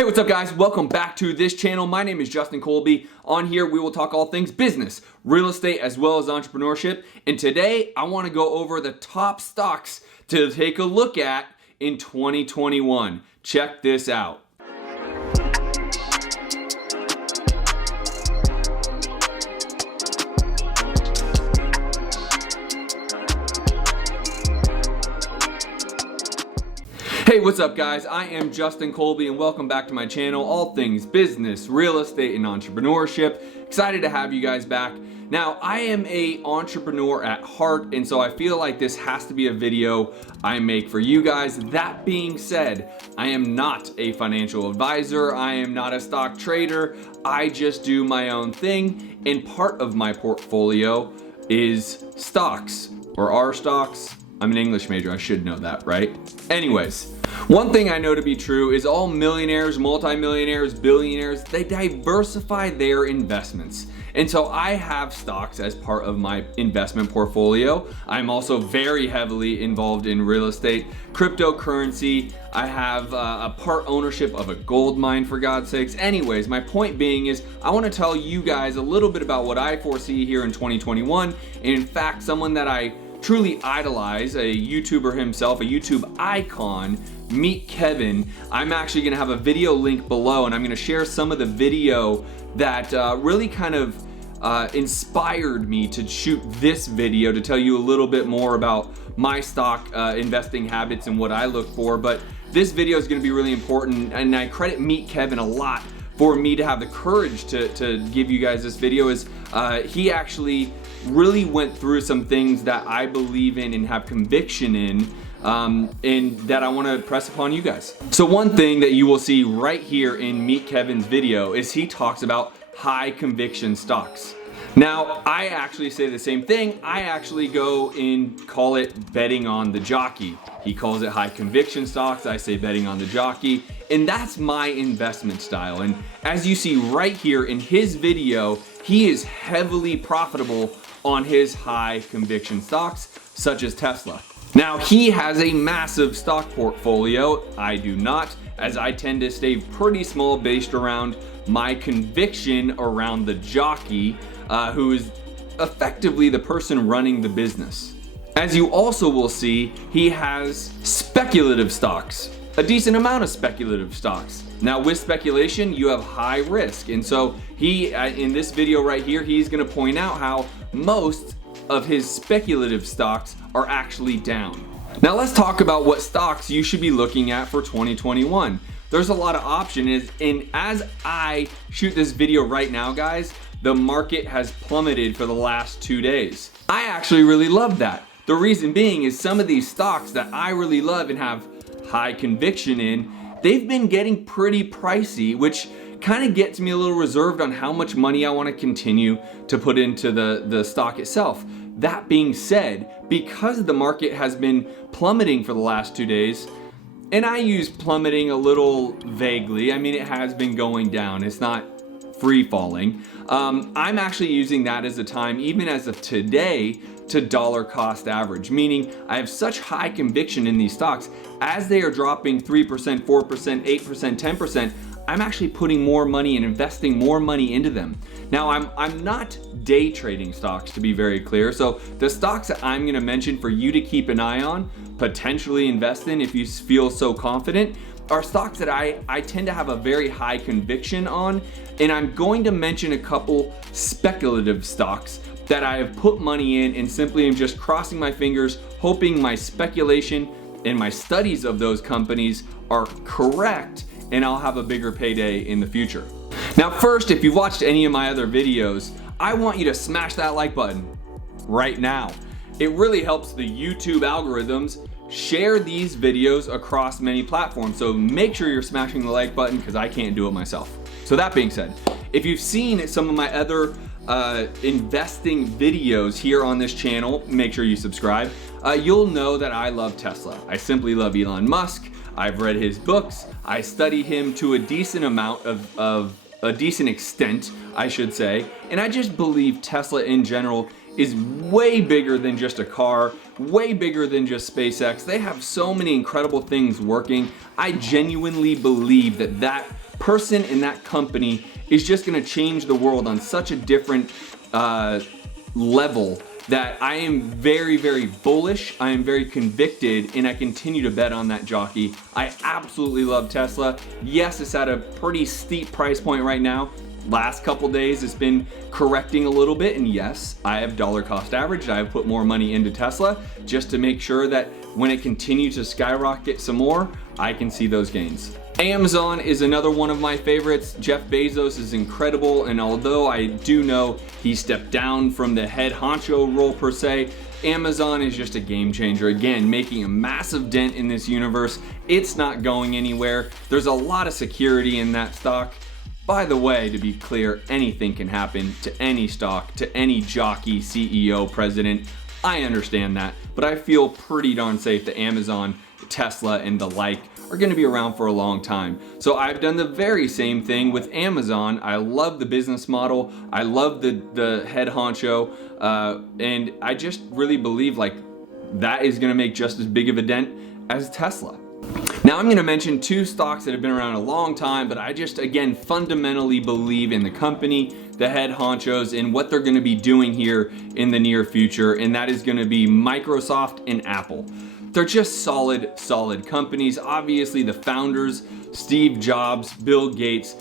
Hey, what's up guys? Welcome back to this channel. My name is Justin Colby. On here we will talk all things business, real estate, as well as entrepreneurship. And today I want to go over the top stocks to take a look at in 2021. Check this out. Hey, what's up guys? I am Justin Colby and welcome back to my channel, all things business, real estate, and entrepreneurship. Excited to have you guys back. Now, I am an entrepreneur at heart, and so I feel like this has to be a video I make for you guys. That being said, I am not a financial advisor. I am not a stock trader. I just do my own thing, and part of my portfolio is stocks, or are stocks. I'm an English major, I should know that, right? Anyways, one thing I know to be true is all millionaires, multi-millionaires, billionaires, they diversify their investments. And so I have stocks as part of my investment portfolio. I'm also very heavily involved in real estate, cryptocurrency. I have a part ownership of a gold mine, for God's sakes. Anyways, my point being is I want to tell you guys a little bit about what I foresee here in 2021. And in fact, someone that I truly idolize, a YouTuber himself, a YouTube icon, meet Kevin. I'm actually gonna have a video link below, and I'm gonna share some of the video that really kind of inspired me to shoot this video to tell you a little bit more about my stock investing habits and what I look for. But this video is gonna be really important, and I credit Meet Kevin a lot for me to have the courage to give you guys this video. Is he actually really went through some things that I believe in and have conviction in, and that I want to press upon you guys. So one thing that you will see right here in Meet Kevin's video is he talks about high conviction stocks. Now, I actually say the same thing. I actually go and call it betting on the jockey. He calls it high conviction stocks. I say betting on the jockey. And that's my investment style. And as you see right here in his video, he is heavily profitable on his high conviction stocks, such as Tesla. Now, he has a massive stock portfolio. I do not, as I tend to stay pretty small based around my conviction around the jockey, who is effectively the person running the business. As you also will see, he has speculative stocks, a decent amount of speculative stocks. Now, with speculation, you have high risk. And so he, in this video right here, he's gonna point out how most of his speculative stocks are actually down. Now let's talk about what stocks you should be looking at for 2021. There's a lot of options, and as I shoot this video right now, guys, the market has plummeted for the last 2 days. I actually really love that. The reason being is some of these stocks that I really love and have high conviction in, they've been getting pretty pricey, which kind of gets me a little reserved on how much money I want to continue to put into the stock itself. That being said, because the market has been plummeting for the last 2 days, and I use plummeting a little vaguely, I mean, it has been going down. It's not free falling. I'm actually using that as a time, even as of today, to dollar cost average, meaning I have such high conviction in these stocks. As they are dropping 3%, 4%, 8%, 10%, I'm actually putting more money and investing more money into them. Now, I'm not day trading stocks, to be very clear. So the stocks that I'm gonna mention for you to keep an eye on, potentially invest in if you feel so confident, are stocks that I tend to have a very high conviction on. And I'm going to mention a couple speculative stocks that I have put money in and simply am just crossing my fingers, hoping my speculation and my studies of those companies are correct, and I'll have a bigger payday in the future. Now, first, if you've watched any of my other videos, I want you to smash that like button right now. It really helps the YouTube algorithms share these videos across many platforms. So make sure you're smashing the like button, because I can't do it myself. So that being said, if you've seen some of my other investing videos here on this channel, make sure you subscribe. You'll know that I love Tesla. I simply love Elon Musk. I've read his books. I study him to a decent amount of a decent extent, I should say. And I just believe Tesla in general is way bigger than just a car, way bigger than just SpaceX. They have so many incredible things working. I genuinely believe that person in that company is just gonna change the world on such a different level that I am very, very bullish, I am very convicted, and I continue to bet on that jockey. I absolutely love Tesla. Yes, it's at a pretty steep price point right now. Last couple days it's been correcting a little bit, and yes, I have dollar cost averaged. I have put more money into Tesla just to make sure that when it continues to skyrocket some more, I can see those gains. Amazon is another one of my favorites. Jeff Bezos is incredible, and although I do know he stepped down from the head honcho role per se, Amazon is just a game changer. Again, making a massive dent in this universe. It's not going anywhere. There's a lot of security in that stock. By the way, to be clear, anything can happen to any stock, to any jockey, CEO, president. I understand that, but I feel pretty darn safe that Amazon, Tesla, and the like are gonna be around for a long time. So I've done the very same thing with Amazon. I love the business model. I love the head honcho, and I just really believe like that is gonna make just as big of a dent as Tesla. Now I'm gonna mention two stocks that have been around a long time, but I just, again, fundamentally believe in the company, the head honchos, and what they're gonna be doing here in the near future, and that is gonna be Microsoft and Apple. They're just solid companies. Obviously the founders, Steve Jobs, Bill Gates,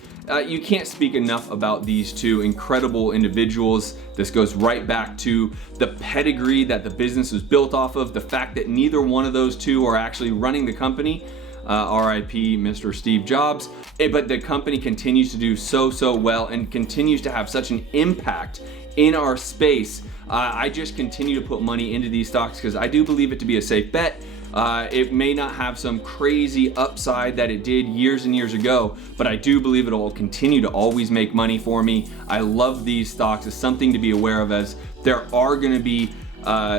you can't speak enough about these two incredible individuals. This goes right back to the pedigree that the business was built off of, the fact that neither one of those two are actually running the company. RIP Mr. Steve Jobs, but the company continues to do so well and continues to have such an impact in our space. I just continue to put money into these stocks because I do believe it to be a safe bet. It may not have some crazy upside that it did years and years ago, but I do believe it will continue to always make money for me. I love these stocks. It's something to be aware of, as there are going to be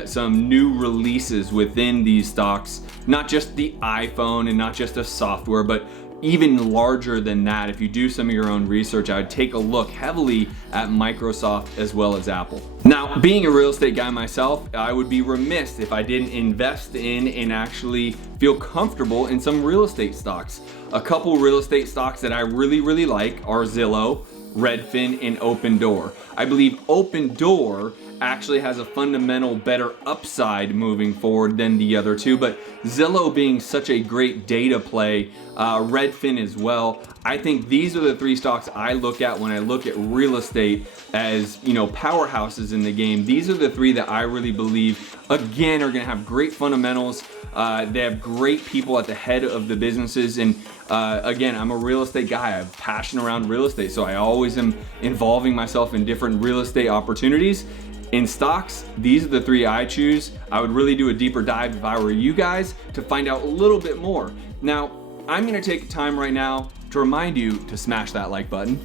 some new releases within these stocks, not just the iPhone and not just the software, but even larger than that. If you do some of your own research, I would take a look heavily at Microsoft as well as Apple. Now, being a real estate guy myself, I would be remiss if I didn't invest in and actually feel comfortable in some real estate stocks. A couple real estate stocks that I really like are Zillow, Redfin, and Opendoor. I believe Opendoor actually has a fundamental better upside moving forward than the other two, but Zillow being such a great data play, Redfin as well. I think these are the three stocks I look at when I look at real estate as, you know, powerhouses in the game. These are the three that I really believe, again, are gonna have great fundamentals. They have great people at the head of the businesses, and again, I'm a real estate guy. I have passion around real estate, so I always am involving myself in different real estate opportunities. In stocks, these are the three I choose. I would really do a deeper dive if I were you guys to find out a little bit more. Now, I'm gonna take time right now to remind you to smash that like button,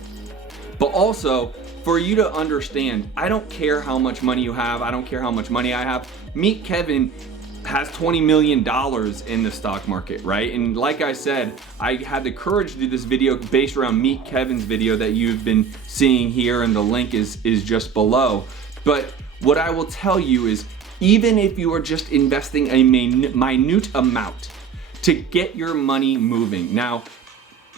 but also for you to understand, I don't care how much money you have. I don't care how much money I have. Meet Kevin has $20 million in the stock market, right? And like I said, I had the courage to do this video based around Meet Kevin's video that you've been seeing here, and the link is just below. But what I will tell you is, even if you are just investing a minute amount to get your money moving. Now,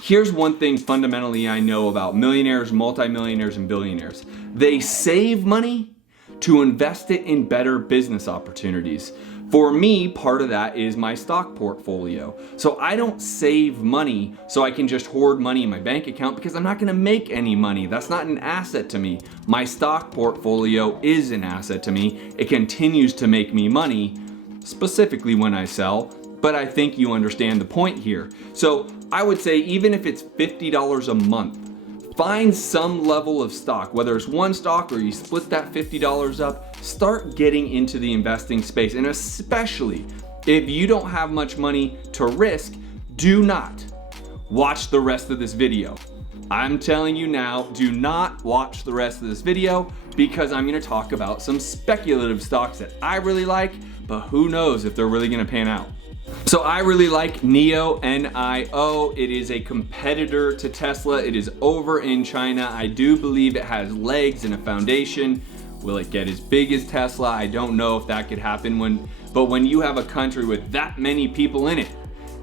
here's one thing fundamentally I know about millionaires, multi-millionaires, and billionaires. They save money to invest it in better business opportunities. For me, part of that is my stock portfolio. So I don't save money so I can just hoard money in my bank account, because I'm not gonna make any money. That's not an asset to me. My stock portfolio is an asset to me. It continues to make me money, specifically when I sell, but I think you understand the point here. So I would say, even if it's $50 a month, find some level of stock, whether it's one stock or you split that $50 up, start getting into the investing space. And especially if you don't have much money to risk, do not watch the rest of this video. I'm telling you now, do not watch the rest of this video, because I'm gonna talk about some speculative stocks that I really like, but who knows if they're really gonna pan out. So I really like NIO, N-I-O. It is a competitor to Tesla. It is over in China. I do believe it has legs and a foundation. Will it get as big as Tesla? I don't know if that could happen, but when you have a country with that many people in it,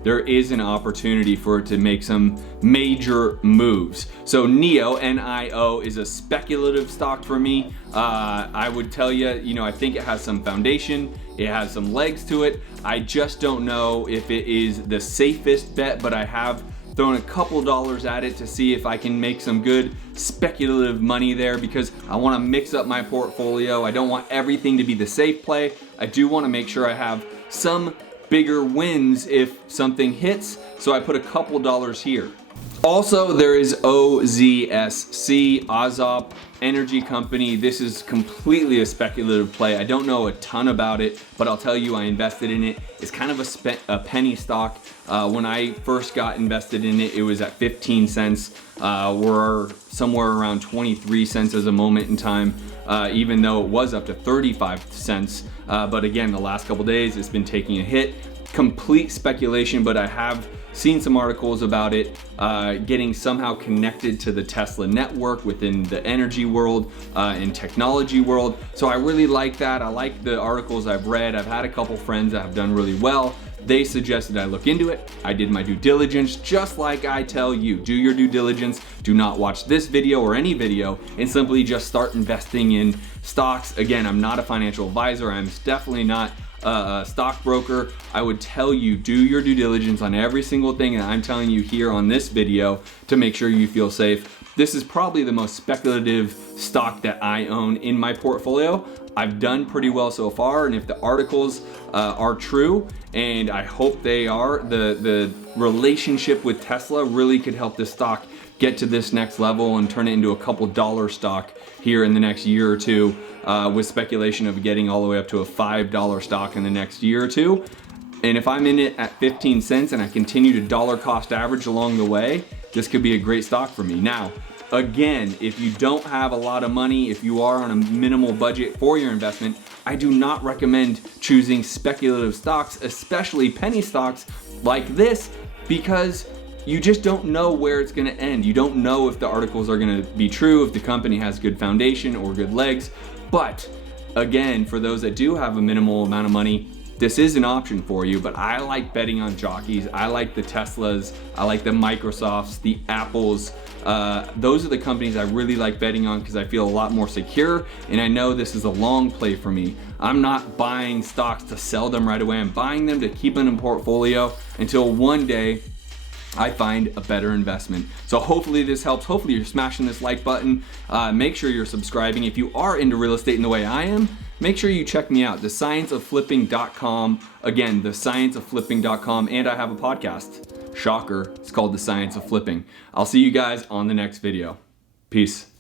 there is an opportunity for it to make some major moves. So NIO, N-I-O, is a speculative stock for me. I would tell you, I think it has some foundation, it has some legs to it. I just don't know if it is the safest bet, but I have thrown a couple dollars at it to see if I can make some good speculative money there, because I want to mix up my portfolio. I don't want everything to be the safe play. I do want to make sure I have some bigger wins if something hits, so I put a couple dollars here. Also, there is OZSC, Azop Energy Company. This is completely a speculative play. I don't know a ton about it, but I'll tell you I invested in it. It's kind of a penny stock. When I first got invested in it, it was at 15 cents. We're somewhere around 23 cents as a moment in time, even though it was up to 35 cents. But again, the last couple days, it's been taking a hit. Complete speculation, but I have seen some articles about it getting somehow connected to the Tesla network within the energy world and technology world. So I really like that. I like the articles I've read. I've had a couple friends that have done really well. They suggested I look into it. I did my due diligence, just like I tell you. Do your due diligence. Do not watch this video or any video and simply just start investing in stocks. Again, I'm not a financial advisor. I'm definitely not a stockbroker. I would tell you, do your due diligence on every single thing that I'm telling you here on this video to make sure you feel safe. This is probably the most speculative stock that I own in my portfolio. I've done pretty well so far, and if the articles are true, and I hope they are, the relationship with Tesla really could help this stock get to this next level and turn it into a couple dollar stock here in the next year or two, with speculation of getting all the way up to a $5 stock in the next year or two. And if I'm in it at 15 cents and I continue to dollar cost average along the way, this could be a great stock for me. Now, again, if you don't have a lot of money, if you are on a minimal budget for your investment, I do not recommend choosing speculative stocks, especially penny stocks like this, because you just don't know where it's gonna end. You don't know if the articles are gonna be true, if the company has good foundation or good legs. But again, for those that do have a minimal amount of money, this is an option for you. But I like betting on jockeys. I like the Teslas, I like the Microsofts, the Apples. Those are the companies I really like betting on because I feel a lot more secure, and I know this is a long play for me. I'm not buying stocks to sell them right away. I'm buying them to keep them in portfolio until one day I find a better investment. So hopefully this helps. Hopefully you're smashing this like button. Make sure you're subscribing. If you are into real estate in the way I am, make sure you check me out, thescienceofflipping.com. Again, thescienceofflipping.com, and I have a podcast. Shocker, it's called The Science of Flipping. I'll see you guys on the next video. Peace.